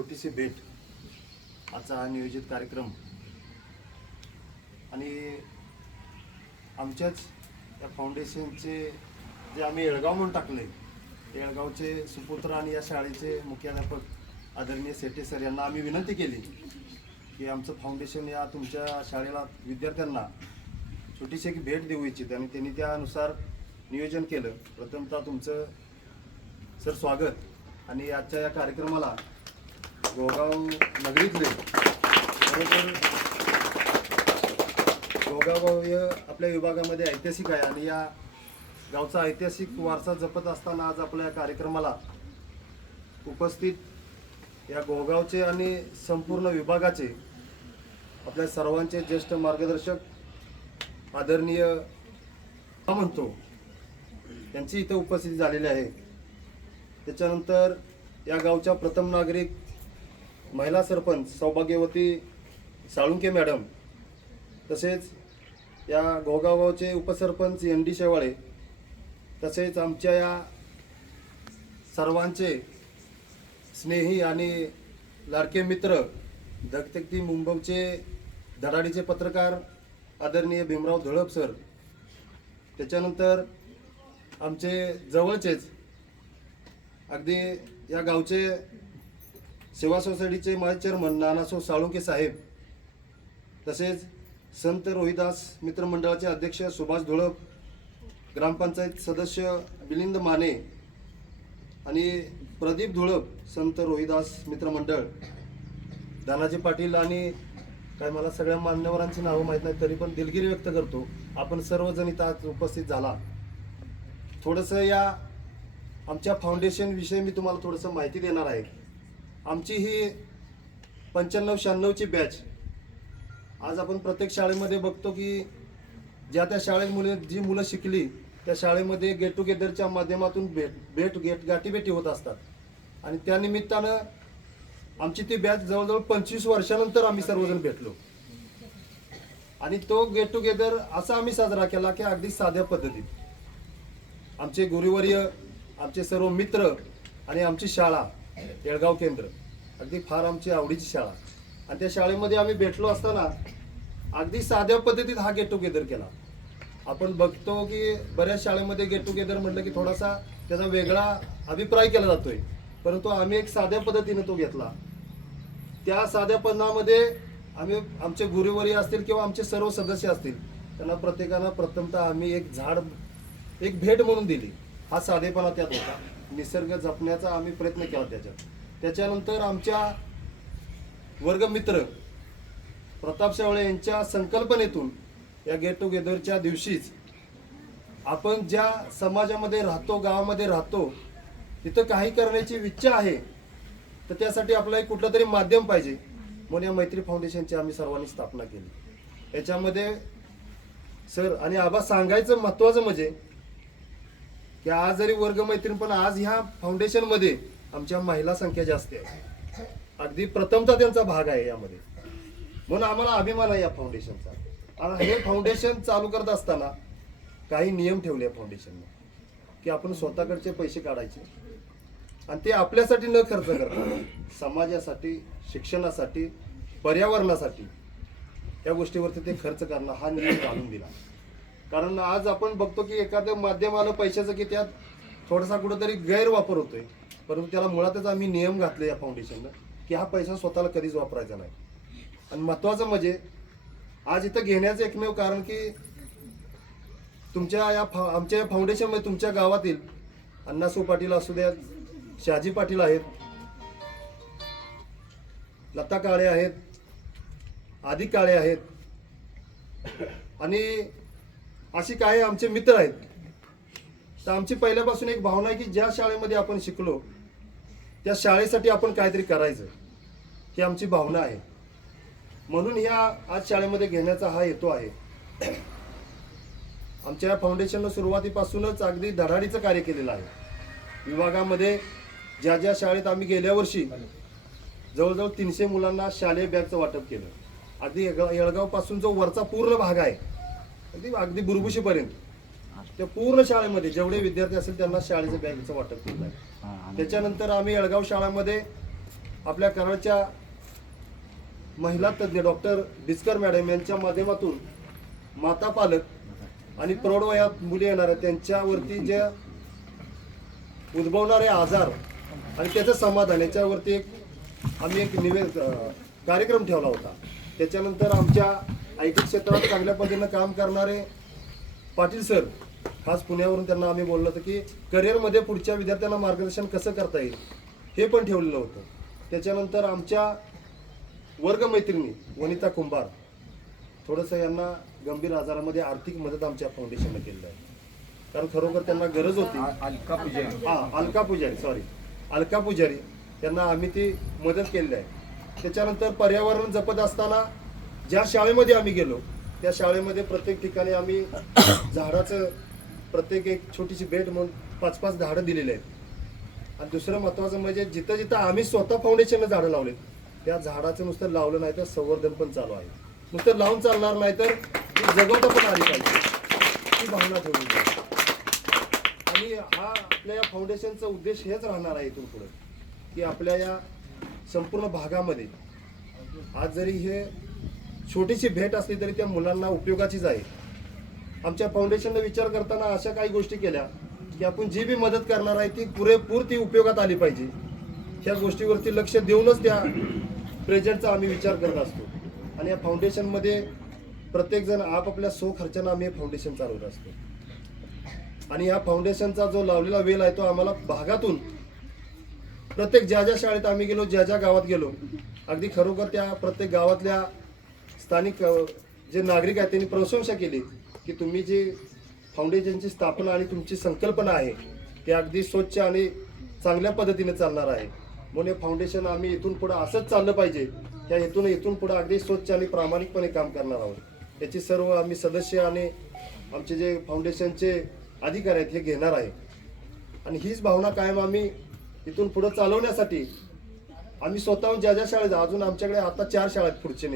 छोटीशी भेट आजचा हा नियोजित कार्यक्रम. आणि आमच्याच या फाउंडेशनचे जे आम्ही येळगाव म्हणून टाकले येळगावचे सुपुत्र आणि या शाळेचे मुख्याध्यापक आदरणीय सेटे सर यांना आम्ही विनंती केली की आमचं फाउंडेशन या तुमच्या शाळेला विद्यार्थ्यांना छोटीशी एक भेट देऊ इच्छित आणि त्यांनी त्यानुसार नियोजन केलं. प्रथमतः तुमचं सर स्वागत आणि आजच्या या कार्यक्रमाला गोगाव नगरीतले. खरोखर गोगाव आपल्या विभागामध्ये ऐतिहासिक आहे आणि या गावचा ऐतिहासिक वारसा जपत असताना आज आपल्या या कार्यक्रमाला उपस्थित या गोगावचे आणि संपूर्ण विभागाचे आपल्या सर्वांचे ज्येष्ठ मार्गदर्शक आदरणीय म्हणतो यांची इथं उपस्थिती झालेली आहे. त्याच्यानंतर या गावच्या प्रथम नागरिक महिला सरपंच सौभाग्यवती साळुंके मॅडम तसेच या गोगावचे उपसरपंच एन डी शेवाळे तसेच आमच्या या सर्वांचे स्नेही आणि लाडके मित्र धगतगती मुंबईचे धडाडीचे पत्रकार आदरणीय भीमराव धुळप सर त्याच्यानंतर आमचे जवळचेच अगदी या गावचे सेवा सोसायटीचे माजी चेअरमन नानासो साळुंके साहेब तसेच संत रोहिदास मित्रमंडळाचे अध्यक्ष सुभाष धुळप ग्रामपंचायत सदस्य मिलिंद माने आणि प्रदीप धुळप संत रोहिदास मित्रमंडळ दानाजी पाटील आणि काय मला सगळ्या मान्यवरांची नावं माहीत नाही तरी पण दिलगिरी व्यक्त करतो. आपण सर्वजण इथं आज उपस्थित झाला. थोडंसं या आमच्या फाउंडेशनविषयी मी तुम्हाला थोडंसं माहिती देणार आहे. आमची ही पंच्याण्णव शहाण्णवची बॅच आज आपण प्रत्येक शाळेमध्ये बघतो की ज्या त्या शाळेत मुले जी मुलं शिकली त्या शाळेमध्ये गेट टुगेदरच्या माध्यमातून भेट भेट गेट गाठीभेटी होत असतात. आणि त्यानिमित्तानं आमची ती बॅच जवळजवळ पंचवीस वर्षानंतर आम्ही सर्वजण भेटलो. आणि तो गेट टुगेदर असा आम्ही साजरा केला की अगदी साध्या पद्धतीत. आमचे गुरुवर्य आमचे सर्व मित्र आणि आमची शाळा येळगाव केंद्र. अगदी फार आमची आवडीची शाळा. आणि त्या शाळेमध्ये आम्ही भेटलो असताना अगदी साध्या पद्धतीत हा गेट टुगेदर केला. आपण बघतो की बऱ्याच शाळेमध्ये गेट टुगेदर म्हटलं की थोडासा त्याचा वेगळा अभिप्राय केला जातोय. परंतु आम्ही एक साध्या पद्धतीने तो घेतला. त्या साध्यापणामध्ये आम्ही आमचे गुरुवर्य असतील किंवा आमचे सर्व सदस्य असतील त्यांना प्रत्येकानं प्रथमतः आम्ही एक झाड एक भेट म्हणून दिली. हा साधेपणा त्यात होता. निसर्ग जपण्याचा आम्ही प्रयत्न केला त्याच्यात. त्याच्यानंतर आमच्या वर्गमित्र प्रताप शेवळे यांच्या संकल्पनेतून या गेट टुगेदरच्या दिवशीच आपण ज्या समाजामध्ये राहतो गावामध्ये राहतो तिथं काही करण्याची इच्छा आहे तर त्यासाठी आपलं एक कुठलं तरी माध्यम पाहिजे म्हणून या मैत्री फाउंडेशनची आम्ही सर्वांनी स्थापना केली. याच्यामध्ये सर आणि आबा सांगायचं महत्वाचं म्हणजे की आज जरी वर्ग मैत्रीण पण आज ह्या फाउंडेशनमध्ये आमच्या महिला संख्या जास्त आहे. अगदी प्रथमचा त्यांचा भाग आहे यामध्ये. म्हणून आम्हाला अभिमान आहे या फाउंडेशनचा आणि हे फाउंडेशन चालू करत असताना काही नियम ठेवले या फाउंडेशनने की आपण स्वतःकडचे पैसे काढायचे. आणि ते आपल्यासाठी न खर्च करता समाजासाठी शिक्षणासाठी पर्यावरणासाठी या गोष्टीवरती ते खर्च करणं हा नियम घालून दिला. कारण आज आपण बघतो की एखादं माध्यमाला पैशाचं की त्यात थोडासा कुठंतरी गैरवापर होतोय. परंतु त्याला मुळातच आम्ही नियम घातले या फाउंडेशननं की हा पैसा स्वतःला कधीच वापरायचा नाही. आणि महत्त्वाचं म्हणजे आज इथं घेण्याचं एकमेव कारण की तुमच्या या फा आमच्या या फाउंडेशनमध्ये तुमच्या गावातील अण्णासू पाटील असू द्या शहाजी पाटील आहेत लता काळे आहेत आदी काळे आहेत आणि अशी काही आमचे मित्र आहेत. तर आमची पहिल्यापासून एक भावना आहे की ज्या शाळेमध्ये आपण शिकलो त्या शाळेसाठी आपण काहीतरी करायचं ही आमची भावना आहे. म्हणून या आज शाळेमध्ये घेण्याचा हा हेतू आहे. आमच्या या फाउंडेशननं सुरुवातीपासूनच अगदी धडाडीचं कार्य केलेलं आहे. विभागामध्ये ज्या ज्या शाळेत आम्ही गेल्या वर्षी जवळजवळ तीनशे मुलांना शालेय बॅगचं वाटप केलं. अगदी येळगावपासून जो वरचा पूर्ण भाग आहे अगदी अगदी बुरबुशीपर्यंत. त्या पूर्ण शाळेमध्ये जेवढे विद्यार्थी असेल त्यांना शाळेचं बॅगचं वाटप केलं आहे. त्याच्यानंतर आम्ही येळगाव शाळामध्ये आपल्या कराडच्या महिला तज्ज्ञ डॉक्टर डिस्कर मॅडम यांच्या माध्यमातून माता पालक आणि प्रौढवयात मुली येणार आहेत त्यांच्यावरती जे उद्भवणारे आजार आणि त्याचं समाधान याच्यावरती एक आम्ही एक निवेद कार्यक्रम ठेवला होता. त्याच्यानंतर आमच्या आयटी क्षेत्रात चांगल्या पद्धतीनं काम करणारे पाटील सर खास पुण्यावरून त्यांना आम्ही बोललो होतं की करिअरमध्ये पुढच्या विद्यार्थ्यांना मार्गदर्शन कसं करता येईल हे पण ठेवलेलं होतं. त्याच्यानंतर आमच्या वर्गमैत्रिणी वनिता कुंभार थोडंसं यांना गंभीर आजारामध्ये आर्थिक मदत आमच्या फाउंडेशननं केलेलं आहे. कारण खरोखर त्यांना गरज होती. अलका पुजारी. हा अलका पुजारी सॉरी अलका पुजारी त्यांना आम्ही ती मदत केलेली आहे. त्याच्यानंतर पर्यावरण जपत असताना ज्या शाळेमध्ये आम्ही गेलो त्या शाळेमध्ये प्रत्येक ठिकाणी आम्ही झाडाचं प्रत्येक एक छोटीशी भेट म्हणून पाच पाच झाडं दिलेली आहेत. आणि दुसरं महत्त्वाचं म्हणजे जिथं जिथं आम्ही स्वतः फाउंडेशननं झाडं लावलेत त्या झाडाचं नुसतं लावलं नाही तर संवर्धन पण चालू आहे. नुसतं लावून चालणार नाही तर ती जगवता पण आली पाहिजे. ही भावना ठेवली आणि हा आपल्या या फाउंडेशनचा उद्देश हेच राहणार आहे इथून पुढे की आपल्या या संपूर्ण भागामध्ये आज जरी हे छोटीशी भेट असली तरी त्या मुलांना उपयोगाचीच आहे. आमच्या फाउंडेशनने विचार करताना अशा काही गोष्टी केल्या की आपण जी बी मदत करणार आहे ती पुरेपूर ती उपयोगात आली पाहिजे. ह्या गोष्टीवरती लक्ष देऊनच त्या प्रेझेंटचा आम्ही विचार करत असतो. आणि या फाउंडेशनमध्ये प्रत्येकजण आपापल्या सो खर्चानं आम्ही हे फाउंडेशन चालवत असतो. आणि या फाउंडेशनचा जो लावलेला वेल आहे तो आम्हाला भागातून प्रत्येक ज्या ज्या शाळेत आम्ही गेलो ज्या ज्या गावात गेलो अगदी खरोखर त्या प्रत्येक गावातल्या स्थानिक जे नागरिक आहेत त्यांनी प्रशंसा केली. की तुम्ही जी फाउंडेशनची स्थापना आणि तुमची संकल्पना आहे ती अगदी स्वच्छ आणि चांगल्या पद्धतीने चालणार आहे. म्हणून हे फाउंडेशन आम्ही इथून पुढे असंच चाललं पाहिजे. त्या हेतून इथून पुढे अगदी स्वच्छ आणि प्रामाणिकपणे काम करणार आहोत. याची सर्व आम्ही सदस्य आणि आमचे जे फाउंडेशनचे अधिकारी आहेत हे घेणार आहे. आणि हीच भावना कायम आम्ही इथून पुढं चालवण्यासाठी आम्ही स्वतःहून ज्या ज्या शाळेत अजून आमच्याकडे आता चार शाळा आहेत पुढचे.